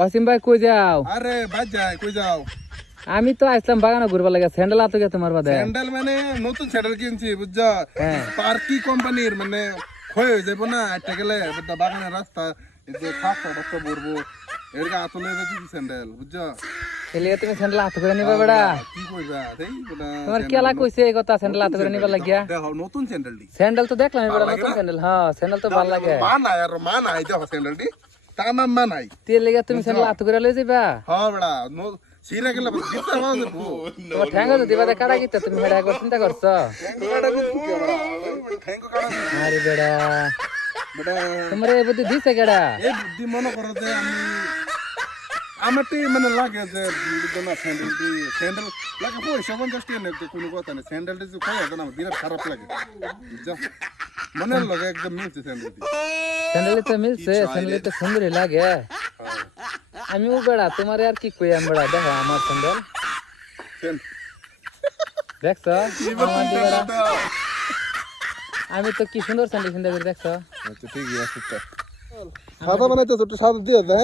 অসীম ভাই কই যাও? আরে বাদ যাই কই যাও? আমি তো আসলাম বাগানে ঘুরবার লাগে, স্যান্ডেল আতো গে তোমার বাদে? স্যান্ডেল মানে নতুন স্যান্ডেল কিনছি বুঝছো? হ্যাঁ। পার্কি কোম্পানির মানে ক্ষয় হয়ে যাবো না একটা গেলে বাগানের রাস্তা এই যে ফাঁকা বলবো এর আতলে যাচ্ছি স্যান্ডেল বুঝছো? এলিয়ে তুমি স্যান্ডেল আতো করে নিবা বেড়া? কি কইবা সেই তোমার কেলা কইছে এই কথা স্যান্ডেল আতো করে নিবার লাগিয়া? দেখো নতুন স্যান্ডেলটি স্যান্ডেল তো দেখলাম বেড়া, নতুন স্যান্ডেল। হ্যাঁ স্যান্ডেল তো ভালো লাগে। মা নাই দেখো স্যান্ডেলটি তামাম মা নাই। তেল লেগে তুমি স্যান্ডেল আতো করে লই যাবা? হ্যাঁ বেড়া সিরা গেলে দিতে হবে তোমার ঠ্যাঙ্গো তো দিবা কাটা গিতে, তুমি হেডা একবার চিন্তা করছো? আরে বেড়া তোমার এই বুদ্ধি দিছে কেডা? এই বুদ্ধি মনে করো যে আমারটি মানে লাগে যে স্যান্ডেল লাগে পয়সা 50 টাকা নেই কোনো কথা নেই। স্যান্ডেলটি যে খাই না আমার বিরাট খারাপ লাগে বুঝছো? মনের লাগে একদম মিলছে স্যান্ডেলটি। স্যান্ডেল তো মিলছে, স্যান্ডেল তো সুন্দরই লাগে। আমিও বেড়া তোমার আর কি কই, আমি বেড়া দেখো আমার স্যান্ডেল দেখছো? আমার দি বেড়া আমি তো কি সুন্দর স্যান্ডেল কিনতে পারি দেখছো? ঠিকই আছে তো সাদা বানাইতে ছোট সাদা দিয়ে দে।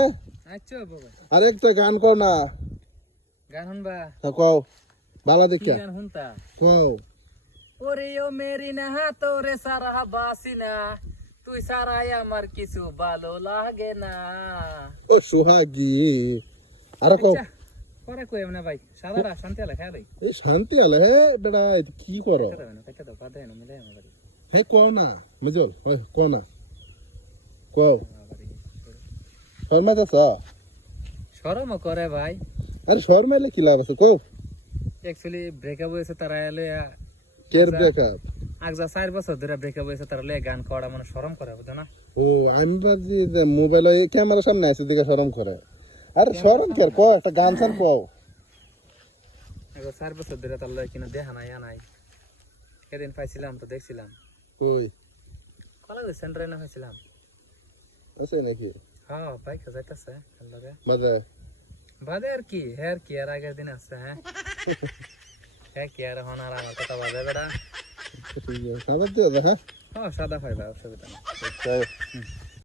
আচ্ছা বাবা আর একটা গান কর না। গান শুনবা? কও বালা দেখিয়া গান শুনতা? কও ওরে ও মেরি না তোরে সারা বাসিনা, তুই সারাই আমার কিছু ভালো লাগে না। ও সোহাগী আর কও পরে কই না ভাই, সাদারা শান্তি আলা খাই ভাই। এই শান্তি আলে হে বেটা এটা কি করো? কইতে দাও বাদে না মিলে আমার বাড়ি। হে কও না মজল ওই কও না কও শর্মা চাচা। শরম করে ভাই, আরে শর্মাইলে কি লাভ আছে কও? অ্যাকচুয়ালি ব্রেকআপ হয়েছে তারা এলে কেয়ার ব্রেকআপ আগজা 4 বছর ধরে ব্রেকআপ হয়েছে তারা লে গান করা মানে শরম করে বুঝো না? ও আমি ভাবছি যে মোবাইলে ক্যামেরার সামনে আছে দিকে শরম করে। আরে শরম কে কও একটা গান সান কও। আগজা 4 বছর ধরে তার লয় কিনা দেখা নাই আনাই, সেদিন পাইছিলাম তো দেখছিলাম ওই কলেজে সেন্টারে না হয়েছিলাম। আছে নাকি হ্যাঁ বাইক যাইতেছে লগে বাদে বাদে আর কি আর আগের দিন আছে। হ্যাঁ কি আর হন আর আমার কথা বাদে বেড়া। ঠিক আছে সাদা দিয়ে দে হ্যাঁ হ্যাঁ সাদা হয় ভাই, অসুবিধা নেই। আচ্ছা